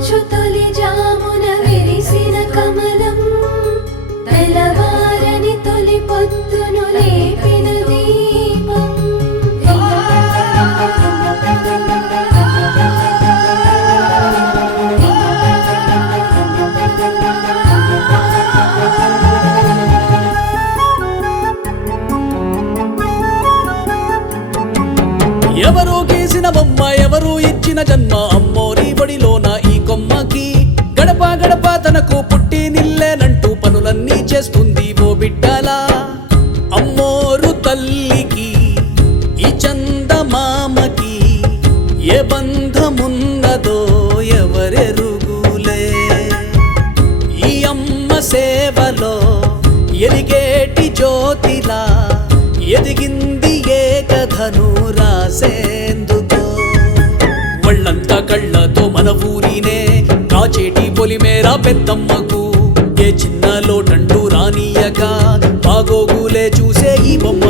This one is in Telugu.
మంచు తొలి జామున విరిసిన కమలం తెల్లవారని తొలి పొద్దును లేపిన దీపం ఎవరో గీసిన బొమ్మ ఎవరూ ఇచ్చిన జన్మ అమ్మోరి బడిలోన ఈ కొమ్మకి గడప గడప తనకు పుట్టి నిల్లేనంటూ పనులన్నీ చేస్తుంది ఓ బిడ్డలా అమ్మోరు తల్లికి ఈ చందమామకి ఏ బంధమున్నదో ఎవరెరుగులే ఈ అమ్మ సేవలో ఎలిగేటి జ్యోతిలా ఎదిగింది ఏ కథను రాసేందుకో వాళ్ళంతా కళ్ళతో మన ఊరినే కాచేటి పొలిమేర పెద్దమ్మకు ఏ చిన్న లోటంటూ రానియక బాగోగులే చూసే ఈ బొమ్మ